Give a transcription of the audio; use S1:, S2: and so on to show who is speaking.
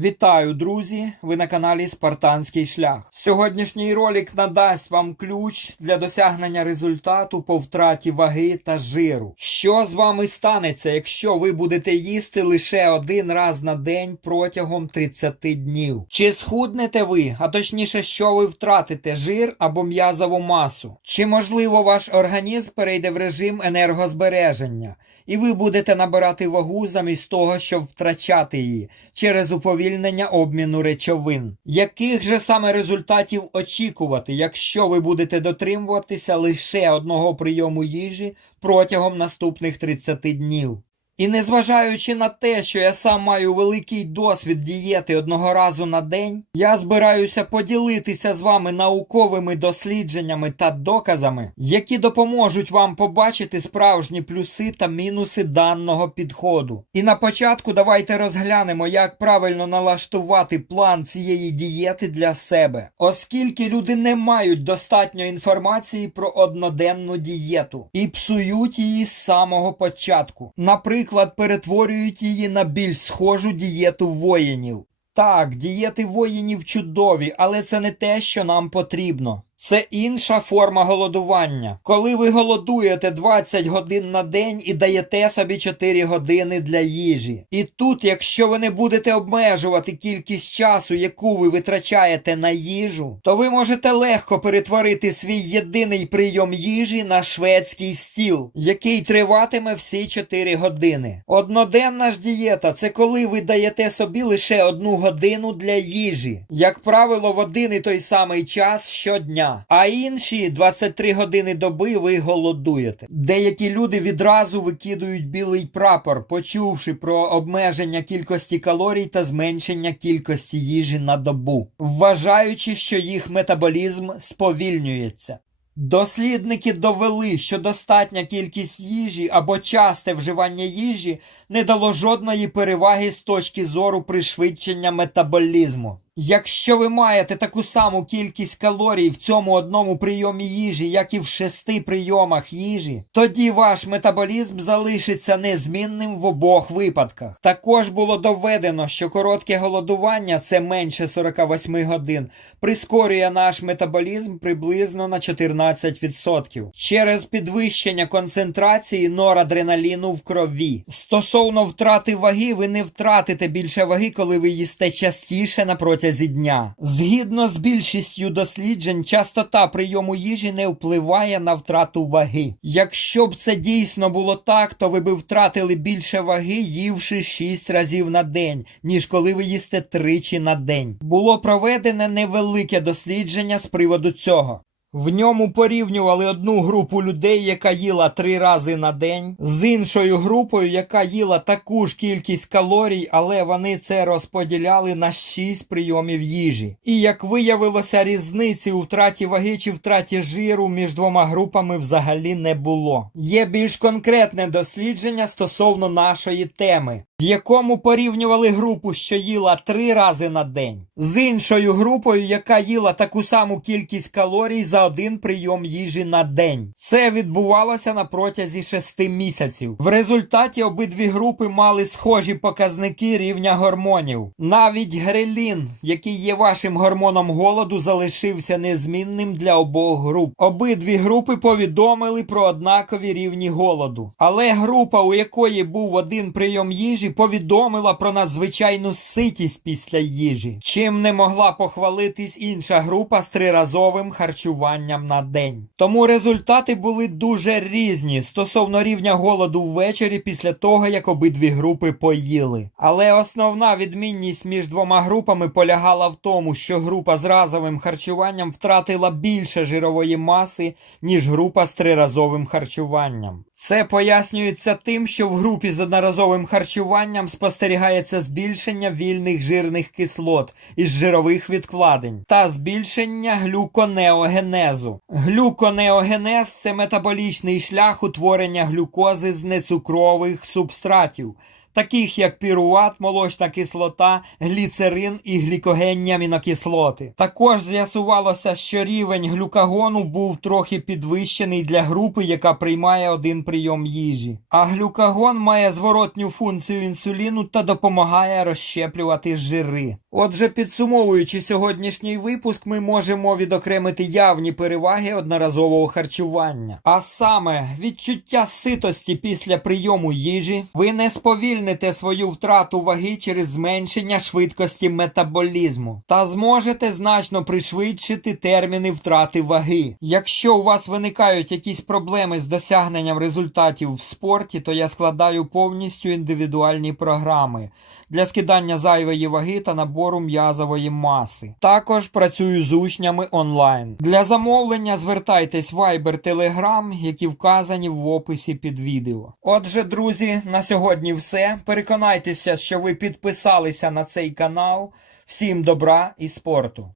S1: Вітаю, друзі! Ви на каналі Спартанський шлях. Сьогоднішній ролик надасть вам ключ для досягнення результату по втраті ваги та жиру. Що з вами станеться, якщо ви будете їсти лише один раз на день протягом 30 днів? Чи схуднете ви, а точніше, що ви втратите жир або м'язову масу? Чи можливо ваш організм перейде в режим енергозбереження? І ви будете набирати вагу замість того, щоб втрачати її через уповільнення обміну речовин. Яких же саме результатів очікувати, якщо ви будете дотримуватися лише одного прийому їжі протягом наступних 30 днів? І незважаючи на те, що я сам маю великий досвід дієти одного разу на день, я збираюся поділитися з вами науковими дослідженнями та доказами, які допоможуть вам побачити справжні плюси та мінуси даного підходу. І на початку давайте розглянемо, як правильно налаштувати план цієї дієти для себе, оскільки люди не мають достатньо інформації про одноденну дієту і псують її з самого початку. Наприклад, перетворюють її на більш схожу дієту воїнів. Так, дієти воїнів чудові, але це не те, що нам потрібно. Це інша форма голодування. Коли ви голодуєте 20 годин на день і даєте собі 4 години для їжі. І тут, якщо ви не будете обмежувати кількість часу, яку ви витрачаєте на їжу, то ви можете легко перетворити свій єдиний прийом їжі на шведський стіл, який триватиме всі 4 години. Одноденна ж дієта це коли ви даєте собі лише одну годину для їжі, як правило, в один і той самий час щодня. А інші 23 години доби ви голодуєте. Деякі люди відразу викидують білий прапор, почувши про обмеження кількості калорій та зменшення кількості їжі на добу, вважаючи, що їх метаболізм сповільнюється. Дослідники довели, що достатня кількість їжі або часте вживання їжі не дало жодної переваги з точки зору пришвидшення метаболізму. Якщо ви маєте таку саму кількість калорій в цьому одному прийомі їжі, як і в шести прийомах їжі, тоді ваш метаболізм залишиться незмінним в обох випадках. Також було доведено, що коротке голодування це менше 48 годин, прискорює наш метаболізм приблизно на 14% через підвищення концентрації норадреналіну в крові. Стосовно втрати ваги, ви не втратите більше ваги, коли ви їсте частіше на протязі дня. Згідно з більшістю досліджень, частота прийому їжі не впливає на втрату ваги. Якщо б це дійсно було так, то ви б втратили більше ваги, ївши 6 разів на день, ніж коли ви їсте тричі на день. Було проведене невелике дослідження з приводу цього. В ньому порівнювали одну групу людей, яка їла три рази на день, з іншою групою, яка їла таку ж кількість калорій, але вони це розподіляли на 6 прийомів їжі. І як виявилося, різниці у втраті ваги чи втраті жиру між двома групами взагалі не було. Є більш конкретне дослідження стосовно нашої теми. В якому порівнювали групу, що їла три рази на день, з іншою групою, яка їла таку саму кількість калорій за один прийом їжі на день. Це відбувалося на протязі шести місяців. В результаті обидві групи мали схожі показники рівня гормонів. Навіть грелін, який є вашим гормоном голоду, залишився незмінним для обох груп. Обидві групи повідомили про однакові рівні голоду. Але група, у якої був один прийом їжі, повідомила про надзвичайну ситість після їжі, чим не могла похвалитись інша група з триразовим харчуванням на день. Тому результати були дуже різні стосовно рівня голоду ввечері після того, як обидві групи поїли. Але основна відмінність між двома групами полягала в тому, що група з разовим харчуванням втратила більше жирової маси, ніж група з триразовим харчуванням. Це пояснюється тим, що в групі з одноразовим харчуванням спостерігається збільшення вільних жирних кислот із жирових відкладень та збільшення глюконеогенезу. Глюконеогенез це метаболічний шлях утворення глюкози з нецукрових субстратів. таких як піруват, молочна кислота, гліцерин і глікогенні амінокислоти. Також з'ясувалося, що рівень глюкагону був трохи підвищений для групи, яка приймає один прийом їжі. А глюкагон має зворотню функцію інсуліну та допомагає розщеплювати жири. Отже, підсумовуючи сьогоднішній випуск, ми можемо відокремити явні переваги одноразового харчування. А саме відчуття ситості після прийому їжі, ви не сповільните свою втрату ваги через зменшення швидкості метаболізму та зможете значно пришвидшити терміни втрати ваги. Якщо у вас виникають якісь проблеми з досягненням результатів в спорті, то я складаю повністю індивідуальні програми для скидання зайвої ваги та набору м'язової маси. Також працюю з учнями онлайн. Для замовлення звертайтесь в Viber Telegram, які вказані в описі під відео. Отже, друзі, на сьогодні все. Переконайтеся, що ви підписалися на цей канал. Всім добра і спорту!